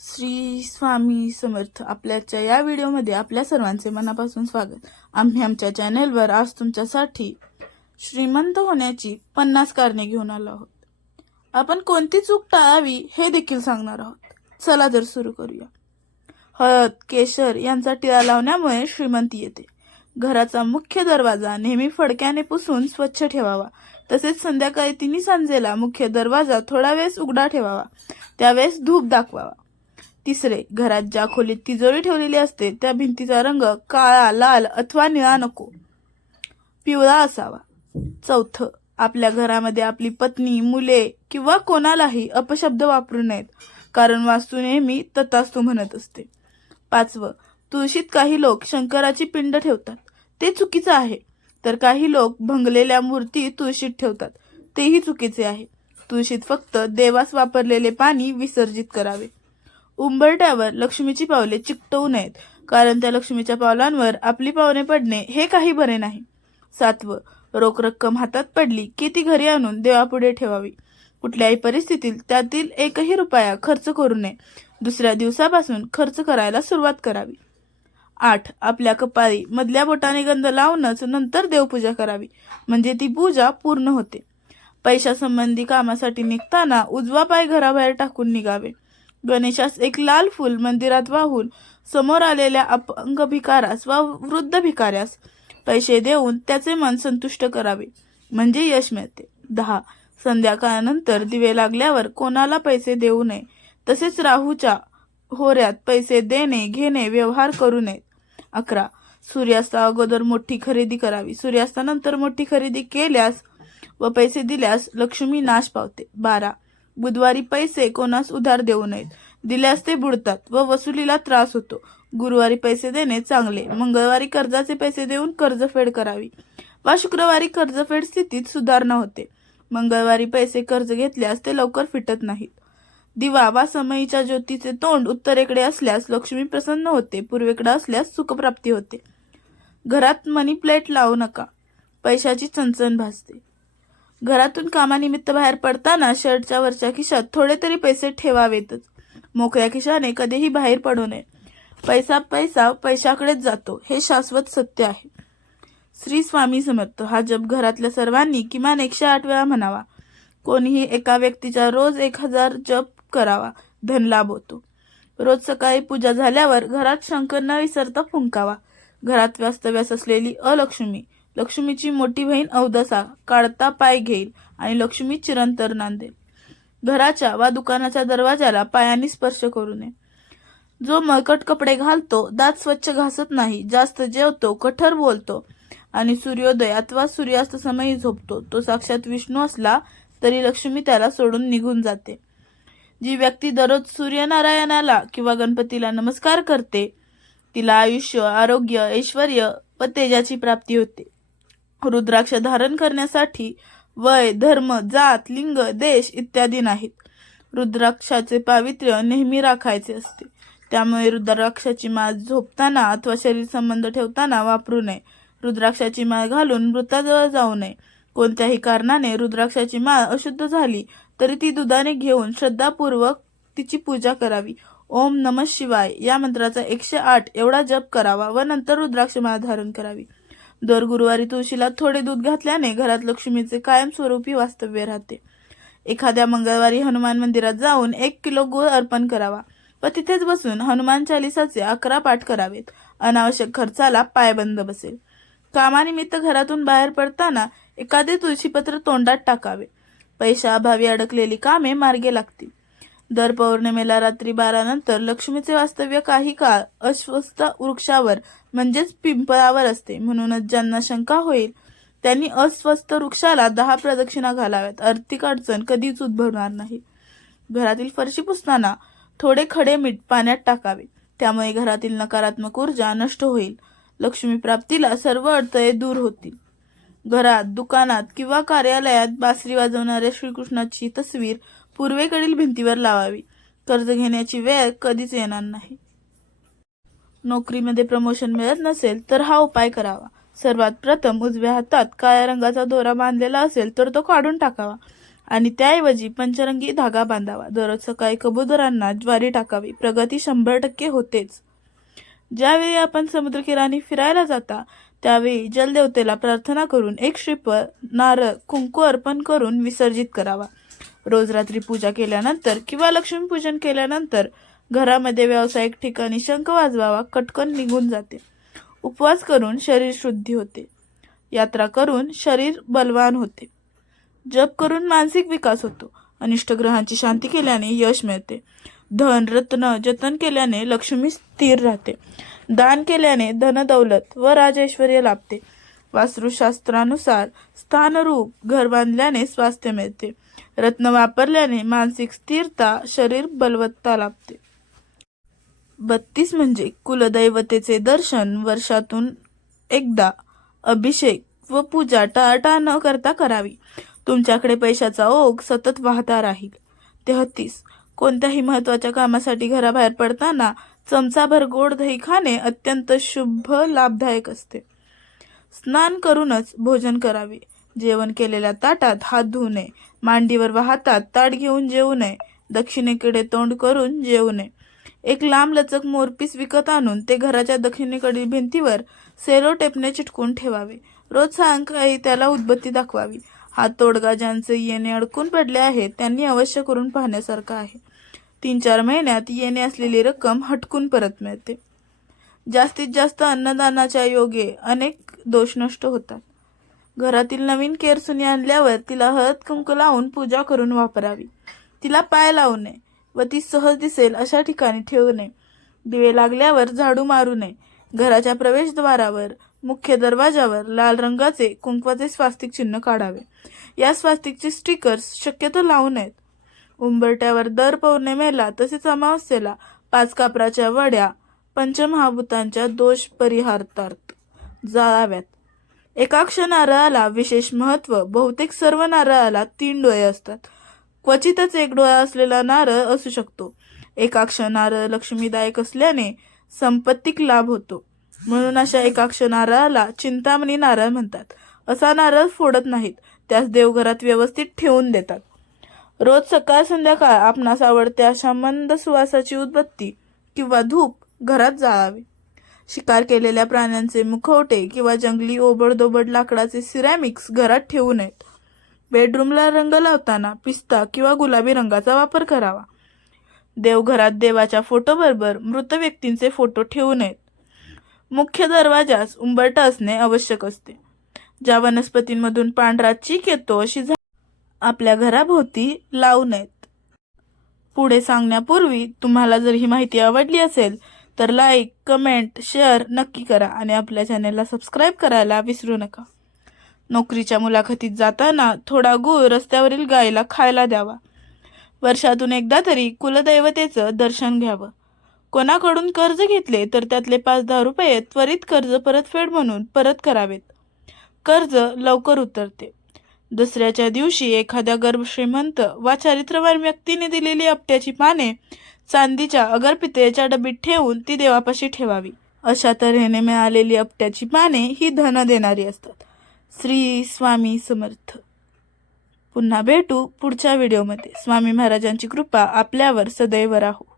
श्री स्वामी समर्थ आपल्याच्या या व्हिडिओमध्ये आपल्या सर्वांचे मनापासून स्वागत. आम्ही आमच्या चॅनेलवर आज तुमच्यासाठी श्रीमंत होण्याची पन्नास कारणे घेऊन आलो आहोत. आपण कोणती चूक टाळावी हे देखील सांगणार आहोत. चला तर सुरू करूया. हळद केशर यांचा टिळा लावण्यामुळे श्रीमंती येते. घराचा मुख्य दरवाजा नेहमी फडक्याने पुसून स्वच्छ ठेवावा. तसेच संध्याकाळी तिन्ही सांजेला मुख्य दरवाजा थोडा वेळेस उघडा ठेवावा. त्यावेळेस धूप दाखवावा. तिसरे घरात ज्या खोलीत तिजोरी ठेवलेली असते त्या भिंतीचा रंग काळा लाल अथवा निळा नको. पिवळा असावा. चौथं आपल्या घरामध्ये आपली पत्नी मुले किंवा कोणालाही अपशब्द वापरू नयेत कारण वास्तू नेहमी ततास्तू म्हणत असते. पाचवं तुळशीत काही लोक शंकराची पिंड ठेवतात. ते चुकीचं आहे. तर काही लोक भंगलेल्या मूर्ती तुळशीत ठेवतात. तेही चुकीचे आहे. तुळशीत फक्त देवास वापरलेले पाणी विसर्जित करावे. उंबरट्यावर लक्ष्मीची पावले चिकटवू नयेत कारण त्या लक्ष्मीच्या पावलांवर आपली पावणे पडणे हे काही बरे नाही. सातवं रोख रक्कम हातात पडली की ती घरी आणून देवापुढे ठेवावी. कुठल्याही परिस्थितीत त्यातील एकही रुपया खर्च करू नये. दुसऱ्या दिवसापासून खर्च करायला सुरुवात करावी. आठ आपल्या कपाळी मधल्या बोटाने गंध लावूनच नंतर देवपूजा करावी म्हणजे ती पूजा पूर्ण होते. पैशासंबंधी कामासाठी निघताना उजवा पाय घराबाहेर टाकून निघावे. गणेशास एक लाल फूल मंदिरात वाहून समोर आलेल्या अपंग भिकारास वा वृद्ध भिकाऱ्यास पैसे देऊन त्याचे मन संतुष्ट करावे. म्हणजे यश मिळते. दहा. संध्याकाळनंतर दिवे लागल्यावर कोणाला पैसे देऊ नये? तसेच राहूच्या होऱ्यात पैसे देणे घेणे व्यवहार करू नयेत. अकरा. सूर्यास्ता अगोदर मोठी खरेदी करावी. सूर्यास्तानंतर मोठी खरेदी केल्यास व पैसे दिल्यास लक्ष्मी नाश पावते. बारा. बुधवारी पैसे कोणास उधार देऊ नयेत. दिल्यास ते बुडतात व वसुलीला त्रास होतो. गुरुवारी पैसे देणे चांगले. मंगळवारी कर्जाचे पैसे देऊन कर्जफेड करावी. वा शुक्रवारी कर्जफेड स्थितीत सुधारणा होते. मंगळवारी पैसे कर्ज घेतल्यास ते लवकर फिटत नाहीत. दिवा वा समयीच्या ज्योतीचे तोंड उत्तरेकडे असल्यास लक्ष्मी प्रसन्न होते. पूर्वेकडे असल्यास सुखप्राप्ती होते. घरात मनी प्लेट लावू नका. पैशाची चणचण भासते. घरातून कामानिमित्त बाहेर पडताना शर्टच्या वरच्या खिशात थोडे तरी पैसे ठेवावेतच. मोकळ्या खिशाने कधीही बाहेर पडू नये. पैसा पैसा पैशाकडेच जातो हे शाश्वत सत्य आहे. श्री स्वामी समर्थ हा जप घरातल्या सर्वांनी किमान एकशे आठ वेळा म्हणावा. कोणीही एका व्यक्तीचा रोज एक हजार जप करावा धन लाभ होतो रोज सकाळी पूजा झाल्यावर घरात शंकर न विसरता फुंकावा. घरात व्यस्त व्यस्त असलेली अलक्ष्मी लक्ष्मीची मोठी बहीण अवदसा काढता पाय घेईल आणि लक्ष्मी चिरंतर नांदेल. घराच्या वा दुकानाच्या दरवाजाला पायाने स्पर्श करू नये. जो मळकट कपडे घालतो दात स्वच्छ घासत नाही जास्त जेवतो कठोर बोलतो आणि सूर्योदय अथवा सूर्यास्त समयी झोपतो तो साक्षात विष्णू असला तरी लक्ष्मी त्याला सोडून निघून जाते. जी व्यक्ती दररोज सूर्यनारायणाला किंवा गणपतीला नमस्कार करते तिला आयुष्य आरोग्य ऐश्वर व तेजाची प्राप्ती होते. रुद्राक्ष धारण करण्यासाठी वय धर्म जात लिंग देश इत्यादी नाहीत. रुद्राक्षाचे पावित्र्य नेहमी राखायचे असते. त्यामुळे रुद्राक्षाची माळ झोपताना अथवा शरीर संबंध ठेवताना वापरू नये. रुद्राक्षाची माळ घालून मृताजवळ जाऊ नये. कोणत्याही कारणाने रुद्राक्षाची माळ अशुद्ध झाली तरी ती दुधाने घेऊन श्रद्धापूर्वक तिची पूजा करावी. ओम नम शिवाय या मंत्राचा एकशे आठ एवढा जप करावा व नंतर रुद्राक्ष माळ धारण करावी. दर गुरुवारी तुळशीला थोडे दूध घातल्याने घरात लक्ष्मीचे कायमस्वरूपी वास्तव्य राहते. एखाद्या मंगळवारी हनुमान मंदिरात जाऊन एक किलो गुळ अर्पण करावा व तिथेच बसून हनुमान चालिसाचे अकरा पाठ करावेत. अनावश्यक खर्चाला पायबंद बसेल. कामानिमित्त घरातून बाहेर पडताना एखादे तुळशीपत्र तोंडात टाकावे. पैशाअभावी अडकलेली कामे मार्गे लागतील. दर पौर्णिमेला रात्री बारानंतर लक्ष्मीचे वास्तव्य काही काळ अस्वस्थ वृक्षावर म्हणजेच पिंपळावर असते. म्हणूनच ज्यांना शंका होईल त्यांनी अस्वस्थ वृक्षाला दहा प्रदक्षिणा घालाव्यात. आर्थिक अडचण कधीच उद्भवणार नाही. घरातील फरशी पुसताना थोडे खडे मीठ पाण्यात टाकावे. त्यामुळे घरातील नकारात्मक ऊर्जा नष्ट होईल. लक्ष्मी प्राप्तीला सर्व अडथळे दूर होतील. घरात दुकानात किंवा कार्यालयात बासरी वाजवणाऱ्या श्रीकृष्णाची तस्वीर पूर्वेकडील भिंतीवर लावावी. कर्ज घेण्याची वेळ कधीच येणार नाही. नोकरीमध्ये प्रमोशन मिळत नसेल तर हा उपाय करावा. सर्वात प्रथम उजव्या हातात काळ्या रंगाचा दोरा बांधलेला असेल तर तो काढून टाकावा. आणि त्याऐवजी पंचरंगी धागा बांधावा. दररोज सकाळी कबुतरांना ज्वारी टाकावी. प्रगती शंभर टक्के होतेच. ज्यावेळी आपण समुद्रकिराणी फिरायला जाता त्यावेळी जलदेवतेला प्रार्थना करून एक श्रीफळ नारळ कुंकू अर्पण करून विसर्जित करावा. रोज रात्री पूजा केल्यानंतर किंवा लक्ष्मीपूजन केल्यानंतर घरामध्ये व्यावसायिक ठिकाणी शंख वाजवावा कटकन निघून जाते. उपवास करून शरीर शुद्धी होते. यात्रा करून शरीर बलवान होते. जप करून मानसिक विकास होतो. अनिष्ट ग्रहांची शांती केल्याने यश मिळते. धन रत्न जतन केल्याने लक्ष्मी स्थिर राहते. दान केल्याने धनदौलत व राजैश्वर्य लाभते. वास्तुशास्त्रानुसार स्थानरूप घर बांधल्याने स्वास्थ्य मिळते. रत्न वापरल्याने मानसिक स्थिरता शरीर बलवत्ता लाभते. बत्तीस म्हणजे कुलदैवतेचे दर्शन वर्षातून एकदा अभिषेक व पूजा टाळटा न करता करावी. तुमच्याकडे पैशाचा ओघ सतत वाहता राहील. तेहतीस. कोणत्याही महत्त्वाच्या कामासाठी घराबाहेर पडताना चमचाभर गोड दही खाणे अत्यंत शुभ लाभदायक असते. स्नान करूनच भोजन करावे. जेवण केलेल्या ताटात हात धुऊ नये. मांडीवर व हातात ताट घेऊन जेवू नये. दक्षिणेकडे तोंड करून जेवू नये. एक लांब लचक मोरपीस विकत आणून ते घराच्या दक्षिणेकडील भिंतीवर सेलो टेपने चिटकून ठेवावे. रोज सायंकाळी त्याला उदबत्ती दाखवावी. हा तोडगा ज्यांचे येणे अडकून पडले आहे त्यांनी अवश्य करून पाहण्यासारखा आहे. तीन चार महिन्यात येणे असलेली रक्कम हटकून परत मिळते. जास्तीत जास्त अन्नदानाच्या योगे अनेक दोष नष्ट होतात. घरातील नवीन केरसुनी आणल्यावर तिला हळद कुंकू लावून पूजा करून वापरावी. तिला पाय लावू नये व ती सहज दिसेल अशा ठिकाणी ठेवू नये. दिवे लागल्यावर झाडू मारू नये. घराच्या प्रवेशद्वारावर मुख्य दरवाजावर लाल रंगाचे कुंकवाचे स्वास्तिक चिन्ह काढावे. या स्वास्तिकचे स्टिकर्स शक्यतो लावू नयेत. उंबरट्यावर दर पौर्णिमेला तसेच अमावस्येला पाच कापराच्या वड्या पंचमहाभूतांच्या दोष परिहारार्थ जाळाव्यात. एकाक्ष नारळाला विशेष महत्त्व बहुतेक सर्व नारळाला तीन डोळे असतात. क्वचितच एक डोळा असलेला नारळ असू शकतो. एकाक्ष नारळ लक्ष्मीदायक असल्याने संपत्तिक लाभ होतो. म्हणून अशा एकाक्ष नारळाला चिंतामणी नारळ म्हणतात. असा नारळ फोडत नाहीत त्यास देवघरात व्यवस्थित ठेवून देतात. रोज सकाळ संध्याकाळ आपणास आवडत्या अशा मंद सुवासाची उदबत्ती किंवा धूप घरात जाळावी. शिकार केलेल्या प्राण्यांचे मुखवटे किंवा जंगली ओबडदोबड लाकडाचे सिरॅमिक्स घरात ठेवू नयेत. बेडरूमला रंग लावताना पिस्ता किंवा गुलाबी रंगाचा वापर करावा. देवघरात देवाच्या फोटोबरोबर मृत व्यक्तींचे फोटो ठेवू नयेत. मुख्य दरवाजास उंबरटा असणे आवश्यक असते. ज्या वनस्पतींमधून पांढरा चीक येतो अशी आपल्या घराभोवती लावू नयेत. पुढे सांगण्यापूर्वी तुम्हाला जर ही माहिती आवडली असेल तर लाईक कमेंट शेअर नक्की करा आणि आपल्या चॅनेलला सबस्क्राईब करायला विसरू नका. नोकरीच्या मुलाखतीत जाताना थोडा गूळ रस्त्यावरील गायीला खायला द्यावा. वर्षातून एकदा तरी कुलदैवतेचं दर्शन घ्यावं. कोणाकडून कर्ज घेतले तर त्यातले पाच दहा रुपये त्वरित कर्ज परतफेड म्हणून परत करावेत. कर्ज लवकर उतरते. दुसऱ्याच्या दिवशी एखाद्या गर्भश्रीमंत वा चारित्र्यवान व्यक्तीने दिलेली आपट्याची पाने चांदीच्या अगरपितेच्या डबीत ठेवून ती देवापाशी ठेवावी. अशा तऱ्हेने मिळालेली अपट्याची पाने ही धन देणारी असतात. श्री स्वामी समर्थ. पुन्हा भेटू पुढच्या व्हिडिओमध्ये. स्वामी महाराजांची कृपा आपल्यावर सदैव राहो.